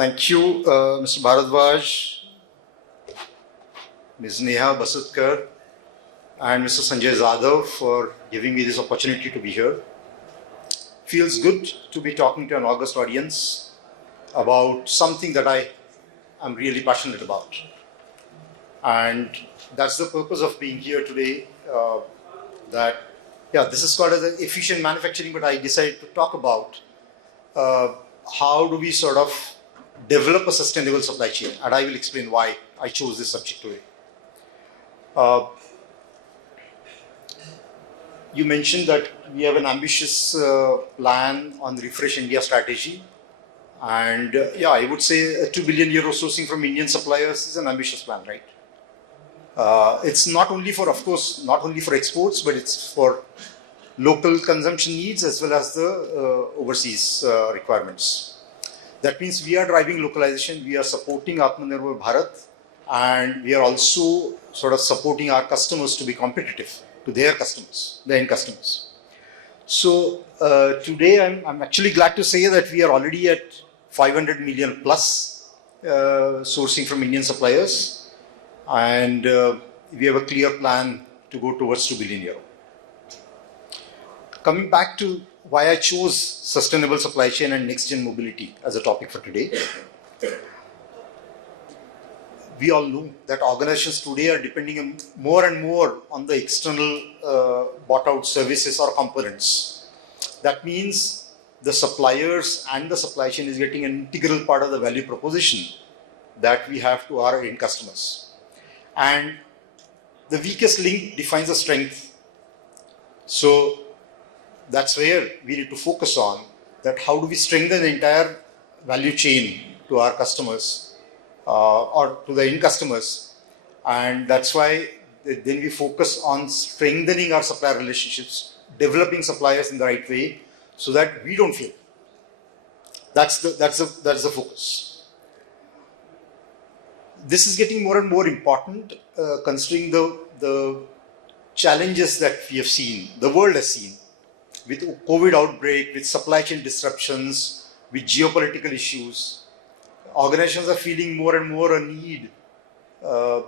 Thank you, Mr. Bharadwaj, Ms. Neha Basutkar, and Mr. Sanjay Zadav for giving me this opportunity to be here. Feels good to be talking to an august audience about something that I am really passionate about. And that's the purpose of being here today. This is called as efficient manufacturing, but I decided to talk about how do we sort of develop a sustainable supply chain, and I will explain why I chose this subject today. You mentioned that we have an ambitious plan on the Refresh India strategy, and I would say a €2 billion sourcing from Indian suppliers is an ambitious plan, right? It's not only for exports, but it's for local consumption needs as well as the overseas requirements. That means we are driving localization, we are supporting Atmanirbhar Bharat, and we are also sort of supporting our customers to be competitive to their customers, the end customers. So today I'm actually glad to say that we are already at 500 million plus sourcing from Indian suppliers, and we have a clear plan to go towards €2 billion. Coming back to why I chose sustainable supply chain and next-gen mobility as a topic for today. We all know that organizations today are depending more and more on the external bought-out services or components. That means the suppliers and the supply chain is getting an integral part of the value proposition that we have to our end customers. And the weakest link defines the strength. So that's where we need to focus on that. How do we strengthen the entire value chain to our customers or to the end customers? And that's why then we focus on strengthening our supplier relationships, developing suppliers in the right way so that we don't fail. That's the focus. This is getting more and more important considering the challenges that we have seen, the world has seen, with COVID outbreak, with supply chain disruptions, with geopolitical issues. Organizations are feeling more and more a need to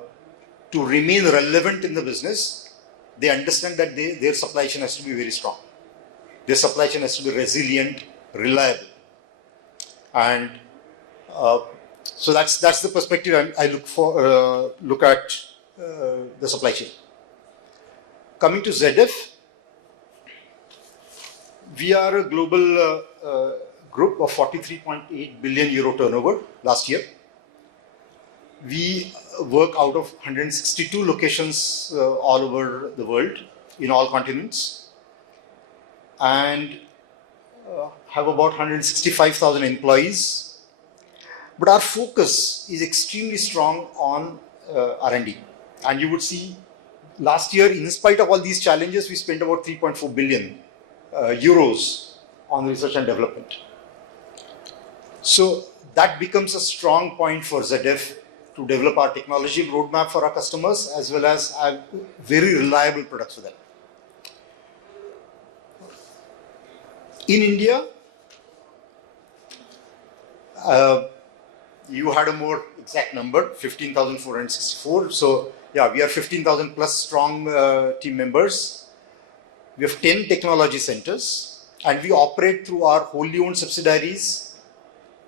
remain relevant in the business. They understand that their supply chain has to be very strong. Their supply chain has to be resilient, reliable. And so that's the perspective I look at the supply chain. Coming to ZF, we are a global group of 43.8 billion euro turnover last year. We work out of 162 locations all over the world, in all continents, and have about 165,000 employees. But our focus is extremely strong on R&D. And you would see last year, in spite of all these challenges, we spent about 3.4 billion euros on research and development. So that becomes a strong point for ZF to develop our technology roadmap for our customers as well as have very reliable products for them. In India, you had a more exact number, 15,464. So we are 15,000 plus strong team members. We have 10 technology centers, and we operate through our wholly owned subsidiaries,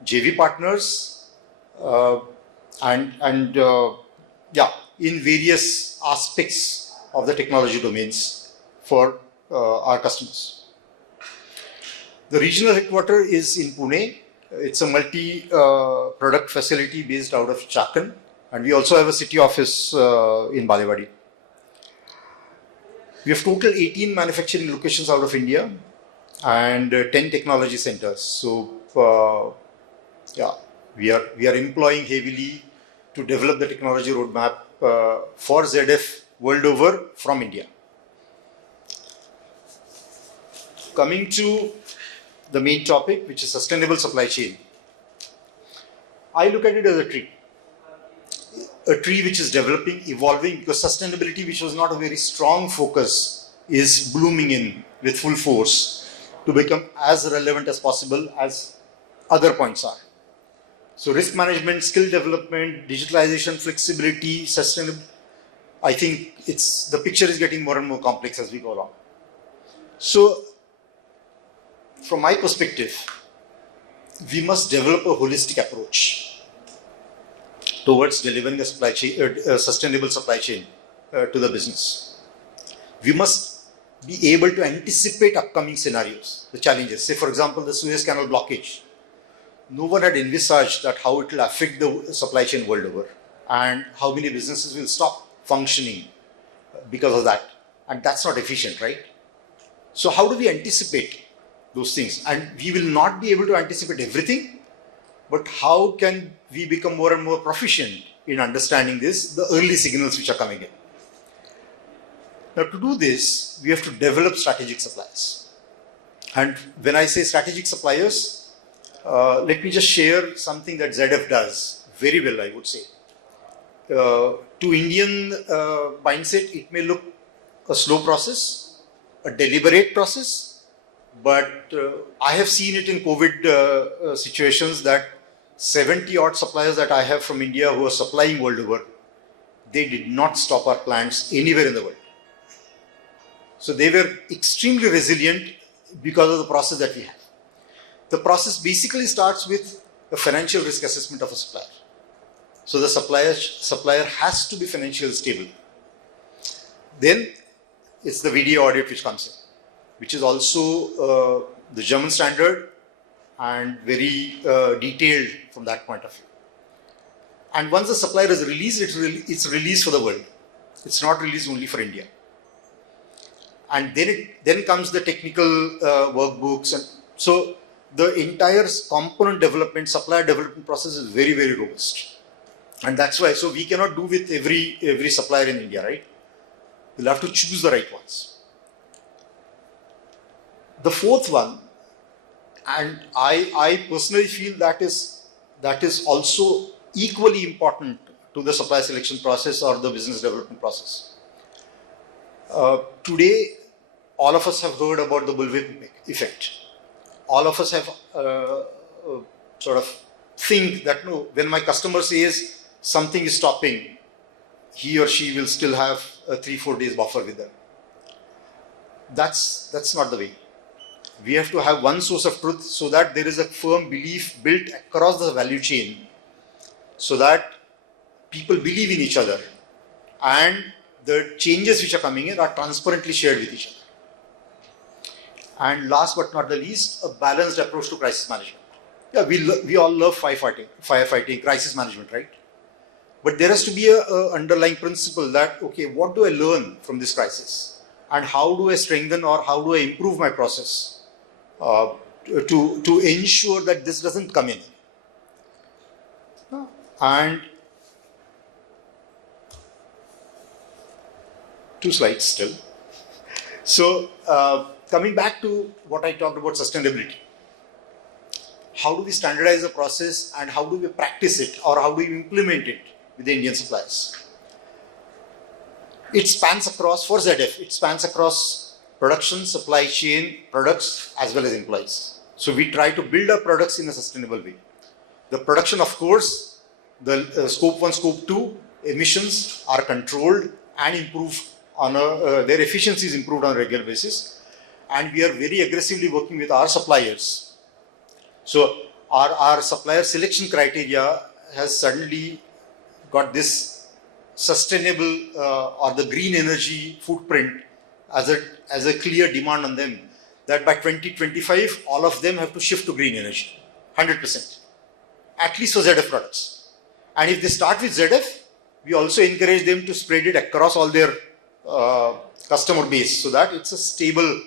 JV partners, in various aspects of the technology domains for our customers. The regional headquarters is in Pune. It's a multi-product facility based out of Chakan, and we also have a city office in Balewadi. We have total 18 manufacturing locations out of India and 10 technology centers. So, we are employing heavily to develop the technology roadmap for ZF world over from India. Coming to the main topic, which is sustainable supply chain. I look at it as a tree which is developing, evolving, because sustainability, which was not a very strong focus, is blooming in with full force to become as relevant as possible as other points are. So risk management, skill development, digitalization, flexibility, sustainable. I think the picture is getting more and more complex as we go along. So from my perspective, we must develop a holistic approach towards delivering a sustainable supply chain to the business. We must be able to anticipate upcoming scenarios, the challenges. Say, for example, the Suez Canal blockage. No one had envisaged that how it will affect the supply chain world over and how many businesses will stop functioning because of that. And that's not efficient, right? So how do we anticipate those things? And we will not be able to anticipate everything, but how can we become more and more proficient in understanding the early signals which are coming in? Now, to do this, we have to develop strategic suppliers. And when I say strategic suppliers, let me just share something that ZF does very well, I would say. To Indian mindset, it may look a slow process, a deliberate process, but I have seen it in COVID situations that 70 odd suppliers that I have from India who are supplying world over, they did not stop our plants anywhere in the world. So they were extremely resilient because of the process that we have. The process basically starts with a financial risk assessment of a supplier. So the supplier has to be financially stable. Then it's the VDA audit which comes in, which is also the German standard and very detailed from that point of view. And once the supplier is released, it's released for the world. It's not released only for India. And then comes the technical workbooks. And so the entire component development, supplier development process is very, very robust. And that's why, so we cannot do with every supplier in India, right? We'll have to choose the right ones. The fourth one, and I personally feel that is also equally important to the supply selection process or the business development process. Today, all of us have heard about the bullwhip effect. All of us have sort of think that no, when my customer says something is stopping, he or she will still have a 3-4 days buffer with them. That's not the way. We have to have one source of truth so that there is a firm belief built across the value chain so that people believe in each other and the changes which are coming in are transparently shared with each other. And last but not the least, a balanced approach to crisis management. Yeah, we all love firefighting, crisis management, right? But there has to be a underlying principle that, okay, what do I learn from this crisis? And how do I strengthen or how do I improve my process to ensure that this doesn't come in? And 2 slides still. So, coming back to what I talked about sustainability. How do we standardize the process and how do we practice it or how do we implement it with the Indian suppliers? It spans across, for ZF, it spans across production, supply chain, products as well as employees. So we try to build our products in a sustainable way. The production, of course, the scope 1, scope 2 emissions are controlled and improved on their efficiency is improved on a regular basis. And we are very aggressively working with our suppliers. So our supplier selection criteria has suddenly got this sustainable or the green energy footprint as a clear demand on them that by 2025 all of them have to shift to green energy, 100%, at least for ZF products. And if they start with ZF, we also encourage them to spread it across all their customer base so that it's a stable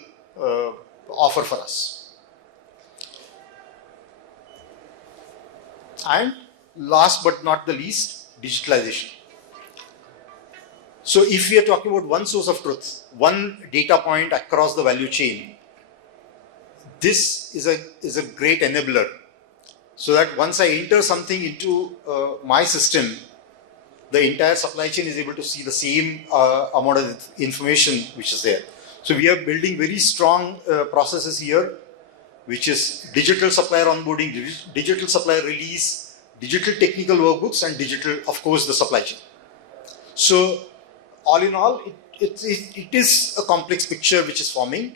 offer for us. And last but not the least, digitalization. So if we are talking about one source of truth, one data point across the value chain, this is a great enabler. So that once I enter something into my system, the entire supply chain is able to see the same amount of information which is there. So we are building very strong processes here, which is digital supplier onboarding, digital supplier release, digital technical workbooks, and digital, of course, the supply chain. So, all in all, it is a complex picture which is forming.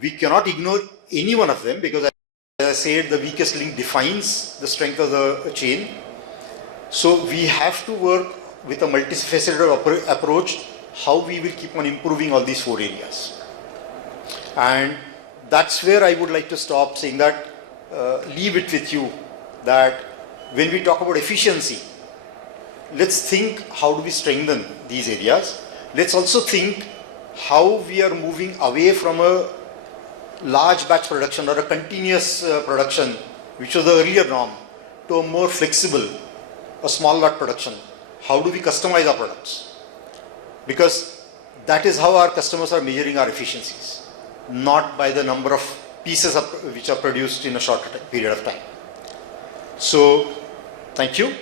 We cannot ignore any one of them because, as I said, the weakest link defines the strength of the chain. So, we have to work with a multifaceted approach, how we will keep on improving all these 4 areas. And that's where I would like to stop, saying that, leave it with you, that when we talk about efficiency, let's think how do we strengthen these areas. Let's also think how we are moving away from a large batch production or a continuous production, which was the earlier norm, to a more flexible, a small lot production. How do we customize our products? Because that is how our customers are measuring our efficiencies, not by the number of pieces which are produced in a short period of time. So, thank you.